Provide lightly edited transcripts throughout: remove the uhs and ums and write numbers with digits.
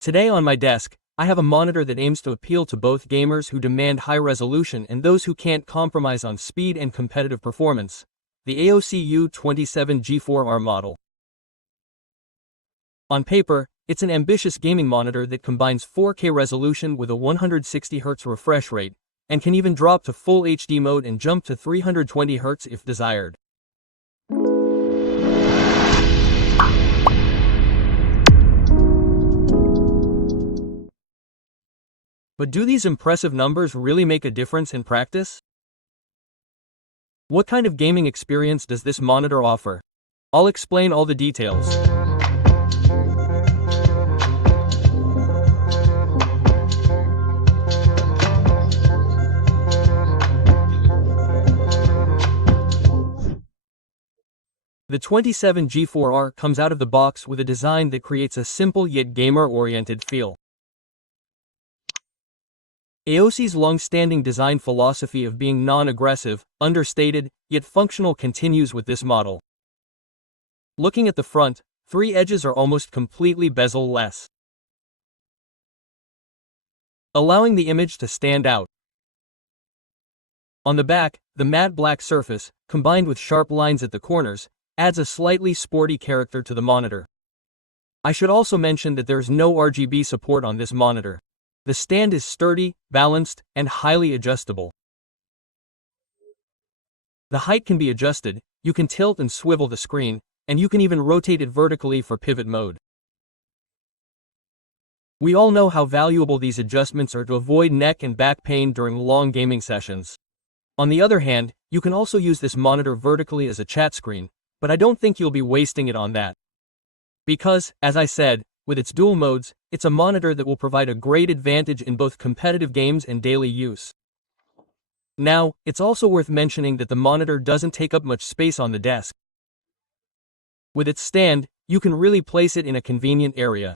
Today on my desk, I have a monitor that aims to appeal to both gamers who demand high resolution and those who can't compromise on speed and competitive performance. The AOC U27G4R model. On paper, it's an ambitious gaming monitor that combines 4K resolution with a 160Hz refresh rate, and can even drop to full HD mode and jump to 320Hz if desired. But do these impressive numbers really make a difference in practice? What kind of gaming experience does this monitor offer? I'll explain all the details. The 27G4R comes out of the box with a design that creates a simple yet gamer-oriented feel. AOC's long-standing design philosophy of being non-aggressive, understated, yet functional continues with this model. Looking at the front, three edges are almost completely bezel-less, allowing the image to stand out. On the back, the matte black surface, combined with sharp lines at the corners, adds a slightly sporty character to the monitor. I should also mention that there's no RGB support on this monitor. The stand is sturdy, balanced, and highly adjustable. The height can be adjusted, you can tilt and swivel the screen, and you can even rotate it vertically for pivot mode. We all know how valuable these adjustments are to avoid neck and back pain during long gaming sessions. On the other hand, you can also use this monitor vertically as a chat screen, but I don't think you'll be wasting it on that. Because, as I said, with its dual modes, it's a monitor that will provide a great advantage in both competitive games and daily use. Now, it's also worth mentioning that the monitor doesn't take up much space on the desk. With its stand, you can really place it in a convenient area.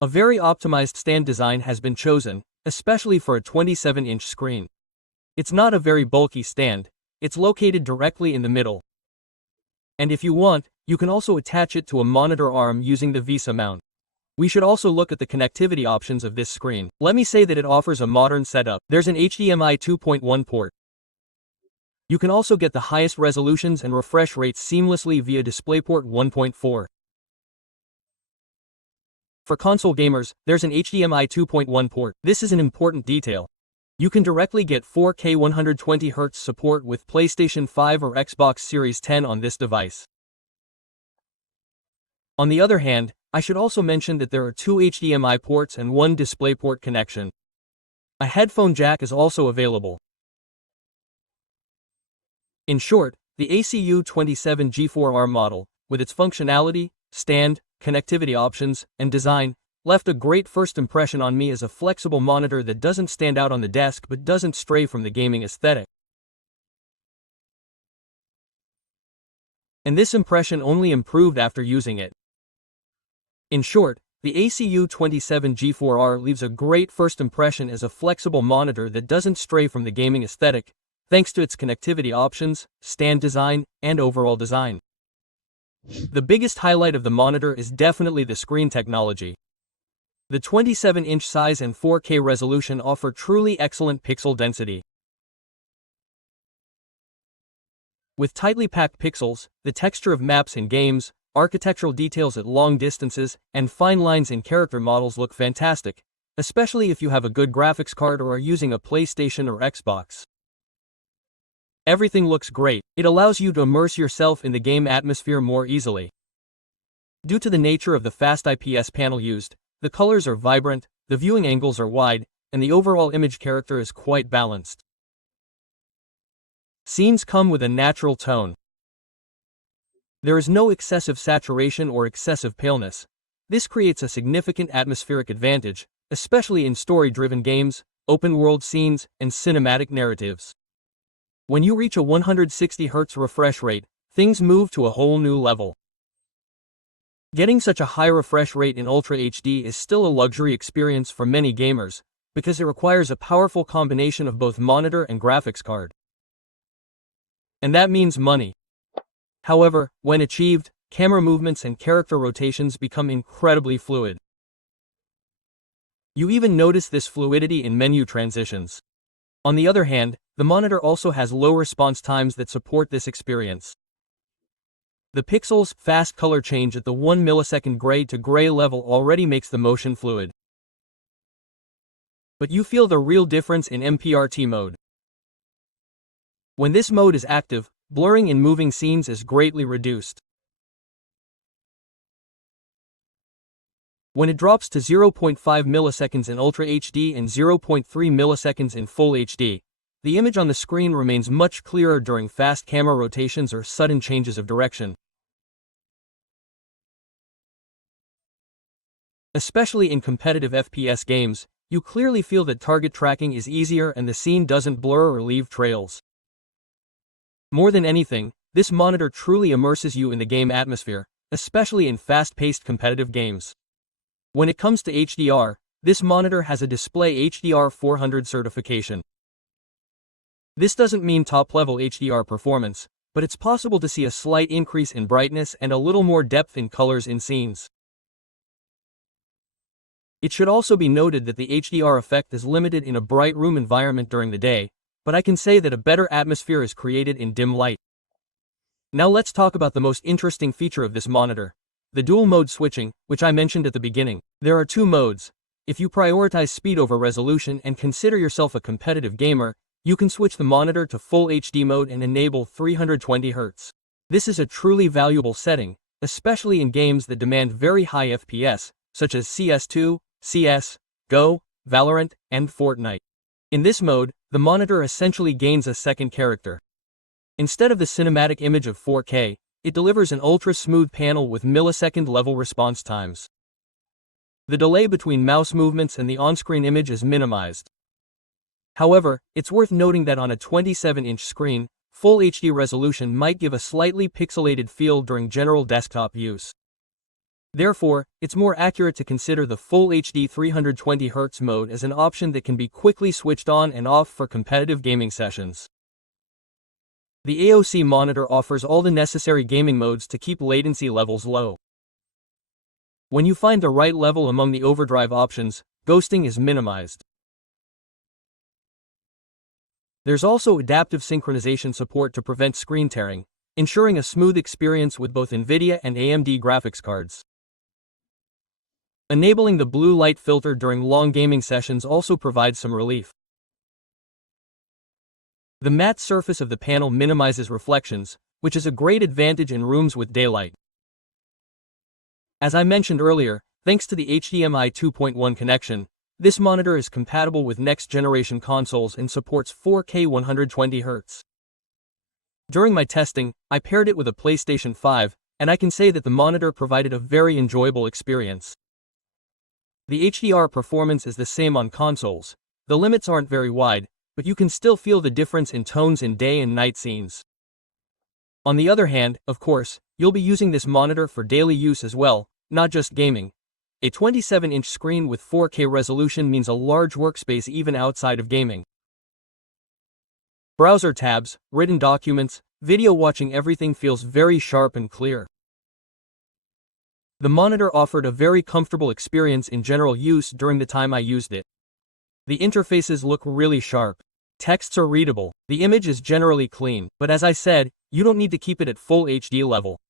A very optimized stand design has been chosen, especially for a 27-inch screen. It's not a very bulky stand, it's located directly in the middle. And if you want, you can also attach it to a monitor arm using the VESA mount. We should also look at the connectivity options of this screen. Let me say that it offers a modern setup. There's an HDMI 2.1 port. You can also get the highest resolutions and refresh rates seamlessly via DisplayPort 1.4. For console gamers, there's an HDMI 2.1 port. This is an important detail. You can directly get 4K 120Hz support with PlayStation 5 or Xbox Series 10 on this device. On the other hand, I should also mention that there are two HDMI ports and one DisplayPort connection. A headphone jack is also available. In short, the AOC U27G4R model, with its functionality, stand, connectivity options, and design, left a great first impression on me as a flexible monitor that doesn't stand out on the desk but doesn't stray from the gaming aesthetic. And this impression only improved after using it. In short, the AOC U27G4R leaves a great first impression as a flexible monitor that doesn't stray from the gaming aesthetic, thanks to its connectivity options, stand design, and overall design. The biggest highlight of the monitor is definitely the screen technology. The 27-inch size and 4K resolution offer truly excellent pixel density. With tightly packed pixels, the texture of maps in games, architectural details at long distances, and fine lines in character models look fantastic, especially if you have a good graphics card or are using a PlayStation or Xbox. Everything looks great. It allows you to immerse yourself in the game atmosphere more easily. Due to the nature of the fast IPS panel used, the colors are vibrant, the viewing angles are wide, and the overall image character is quite balanced. Scenes come with a natural tone. There is no excessive saturation or excessive paleness. This creates a significant atmospheric advantage, especially in story-driven games, open-world scenes, and cinematic narratives. When you reach a 160Hz refresh rate, things move to a whole new level. Getting such a high refresh rate in Ultra HD is still a luxury experience for many gamers, because it requires a powerful combination of both monitor and graphics card. And that means money. However, when achieved, camera movements and character rotations become incredibly fluid. You even notice this fluidity in menu transitions. On the other hand, the monitor also has low response times that support this experience. The pixels' fast color change at the 1 millisecond gray to gray level already makes the motion fluid. But you feel the real difference in MPRT mode. When this mode is active, blurring in moving scenes is greatly reduced. When it drops to 0.5 milliseconds in Ultra HD and 0.3 milliseconds in Full HD, the image on the screen remains much clearer during fast camera rotations or sudden changes of direction. Especially in competitive FPS games, you clearly feel that target tracking is easier and the scene doesn't blur or leave trails. More than anything, this monitor truly immerses you in the game atmosphere, especially in fast-paced competitive games. When it comes to HDR, this monitor has a Display HDR 400 certification. This doesn't mean top-level HDR performance, but it's possible to see a slight increase in brightness and a little more depth in colors in scenes. It should also be noted that the HDR effect is limited in a bright room environment during the day, but I can say that a better atmosphere is created in dim light. Now let's talk about the most interesting feature of this monitor. The dual mode switching, which I mentioned at the beginning. There are two modes. If you prioritize speed over resolution and consider yourself a competitive gamer, you can switch the monitor to Full HD mode and enable 320 Hz. This is a truly valuable setting, especially in games that demand very high FPS, such as CS2, CS, Go, Valorant, and Fortnite. In this mode, the monitor essentially gains a second character. Instead of the cinematic image of 4K, it delivers an ultra-smooth panel with millisecond-level response times. The delay between mouse movements and the on-screen image is minimized. However, it's worth noting that on a 27-inch screen, Full HD resolution might give a slightly pixelated feel during general desktop use. Therefore, it's more accurate to consider the Full HD 320 Hz mode as an option that can be quickly switched on and off for competitive gaming sessions. The AOC monitor offers all the necessary gaming modes to keep latency levels low. When you find the right level among the overdrive options, ghosting is minimized. There's also adaptive synchronization support to prevent screen tearing, ensuring a smooth experience with both NVIDIA and AMD graphics cards. Enabling the blue light filter during long gaming sessions also provides some relief. The matte surface of the panel minimizes reflections, which is a great advantage in rooms with daylight. As I mentioned earlier, thanks to the HDMI 2.1 connection, this monitor is compatible with next-generation consoles and supports 4K 120 Hz. During my testing, I paired it with a PlayStation 5, and I can say that the monitor provided a very enjoyable experience. The HDR performance is the same on consoles. The limits aren't very wide, but you can still feel the difference in tones in day and night scenes. On the other hand, of course, you'll be using this monitor for daily use as well, not just gaming. A 27-inch screen with 4K resolution means a large workspace even outside of gaming. Browser tabs, written documents, video watching, everything feels very sharp and clear. The monitor offered a very comfortable experience in general use during the time I used it. The interfaces look really sharp. Texts are readable. The image is generally clean, but as I said, you don't need to keep it at Full HD level.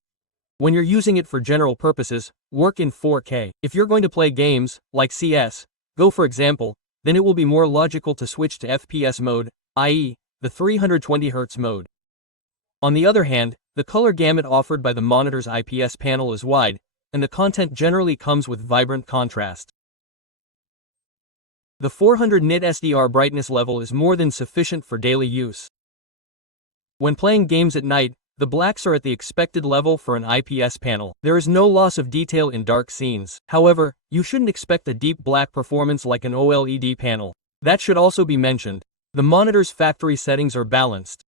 When you're using it for general purposes, work in 4K. If you're going to play games, like CS, Go for example, then it will be more logical to switch to FPS mode, i.e., the 320 Hz mode. On the other hand, the color gamut offered by the monitor's IPS panel is wide, and the content generally comes with vibrant contrast. The 400 nit SDR brightness level is more than sufficient for daily use. When playing games at night, the blacks are at the expected level for an IPS panel. There is no loss of detail in dark scenes. However, you shouldn't expect a deep black performance like an OLED panel. That should also be mentioned. The monitor's factory settings are balanced.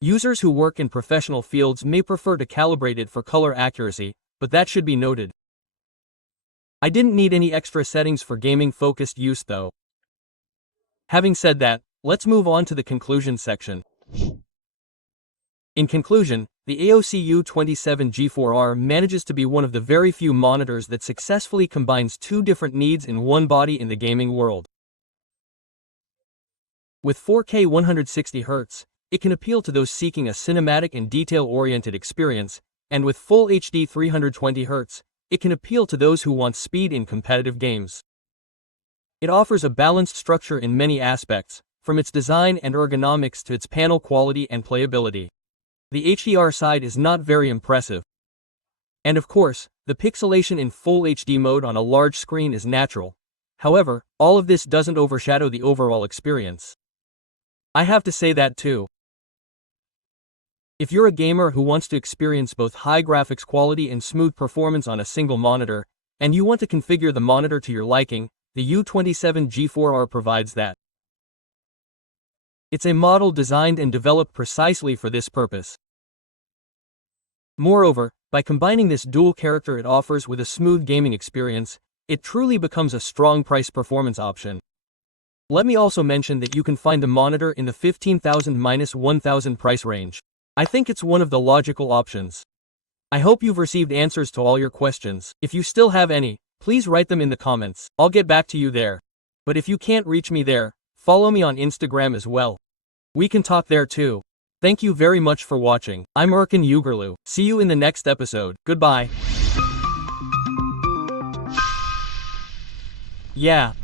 Users who work in professional fields may prefer to calibrate it for color accuracy, but that should be noted. I didn't need any extra settings for gaming-focused use though. Having said that, let's move on to the conclusion section. In conclusion, the AOC U27G4R manages to be one of the very few monitors that successfully combines two different needs in one body in the gaming world. With 4K 160Hz, it can appeal to those seeking a cinematic and detail-oriented experience, and with Full HD 320Hz, it can appeal to those who want speed in competitive games. It offers a balanced structure in many aspects, from its design and ergonomics to its panel quality and playability. The HDR side is not very impressive. And of course, the pixelation in Full HD mode on a large screen is natural. However, all of this doesn't overshadow the overall experience. I have to say that too. If you're a gamer who wants to experience both high graphics quality and smooth performance on a single monitor, and you want to configure the monitor to your liking, the U27G4R provides that. It's a model designed and developed precisely for this purpose. Moreover, by combining this dual character it offers with a smooth gaming experience, it truly becomes a strong price-performance option. Let me also mention that you can find the monitor in the $15,000–$1,000 price range. I think it's one of the logical options. I hope you've received answers to all your questions. If you still have any, please write them in the comments. I'll get back to you there. But if you can't reach me there, follow me on Instagram as well. We can talk there too. Thank you very much for watching. I'm Ercan. See you in the next episode. Goodbye. Yeah.